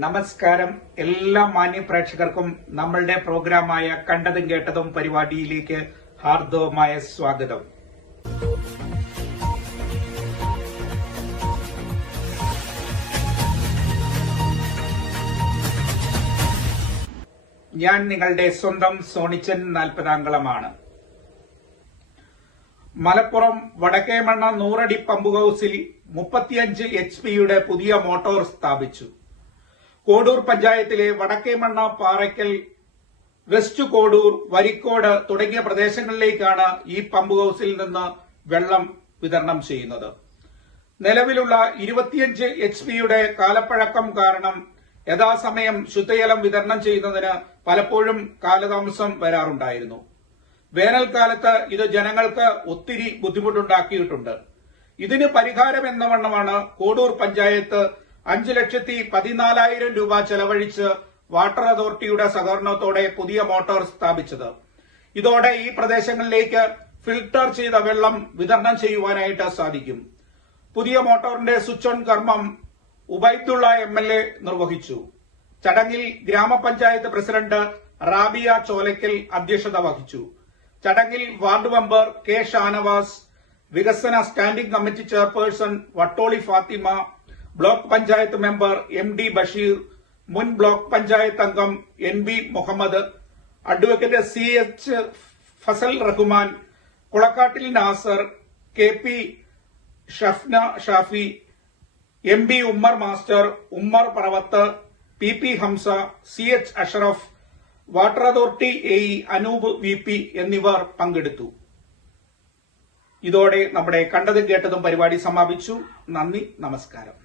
നമസ്കാരം. എല്ലാ മാന്യ പ്രേക്ഷകർക്കും നമ്മളുടെ പ്രോഗ്രാമായ കണ്ടതും കേട്ടതും പരിപാടിയിലേക്ക് ഹാർദവമായ സ്വാഗതം. ഞാൻ നിങ്ങളുടെ സ്വന്തം സോണിച്ചൻ നാൽപ്പതാംകളമാണ് മലപ്പുറം വടക്കേമണ്ണ നൂറടി പമ്പ് ഹൌസിൽ മുപ്പത്തിയഞ്ച് എച്ച് പിയുടെ പുതിയ മോട്ടോർ സ്ഥാപിച്ചു. കോഡൂർ പഞ്ചായത്തിലെ വടക്കേമണ്ണ പാറയ്ക്കൽ വെസ്റ്റ് കോടൂർ വരിക്കോട് തുടങ്ങിയ പ്രദേശങ്ങളിലേക്കാണ് ഈ പമ്പ് ഹൌസിൽ നിന്ന് വെള്ളം വിതരണം ചെയ്യുന്നത്. നിലവിലുള്ള ഇരുപത്തിയഞ്ച് എച്ച് പിയുടെ കാലപ്പഴക്കം കാരണം യഥാസമയം ശുദ്ധജലം വിതരണം ചെയ്യുന്നതിന് പലപ്പോഴും കാലതാമസം വരാറുണ്ടായിരുന്നു. വേനൽക്കാലത്ത് ഇത് ജനങ്ങൾക്ക് ഒത്തിരി ബുദ്ധിമുട്ടുണ്ടാക്കിയിട്ടുണ്ട്. ഇതിന് പരിഹാരം എന്ന വണ്ണമാണ് കോടൂർ പഞ്ചായത്ത് അഞ്ച് ലക്ഷത്തി പതിനാലായിരം രൂപ ചെലവഴിച്ച് വാട്ടർ അതോറിറ്റിയുടെ സഹകരണത്തോടെ പുതിയ മോട്ടോർ സ്ഥാപിച്ചത്. ഇതോടെ ഈ പ്രദേശങ്ങളിലേക്ക് ഫിൽട്ടർ ചെയ്ത വെള്ളം വിതരണം ചെയ്യുവാനായിട്ട് സാധിക്കും. പുതിയ മോട്ടോറിന്റെ സ്വിച്ച് ഓൺ കർമ്മം ഉബൈദുള്ള എം എൽ എ നിർവഹിച്ചു. ചടങ്ങിൽ ഗ്രാമപഞ്ചായത്ത് പ്രസിഡന്റ് റാബിയ ചോലയ്ക്കൽ അധ്യക്ഷത വഹിച്ചു. ചടങ്ങിൽ വാർഡ് മെമ്പർ കെ ഷാനവാസ് വികസന standing committee chairperson Vattoli Fathima block panchayat member M D Basheer മുൻ ബ്ലോക്ക് പഞ്ചായത്ത് അംഗം N B Muhammad advocate C H Fasal Rahman Kulakkattil Nasar K P Shafna Shafi M B Ummer master Ummer Paravath P P Hamza C H Ashraf water authority A Anoop V P എന്നിവർ പങ്കെടുത്തു. ഇതോടെ നമ്മുടെ കണ്ടതും കേട്ടതും പരിപാടി സമാപിച്ചു. നന്ദി നമസ്കാരം.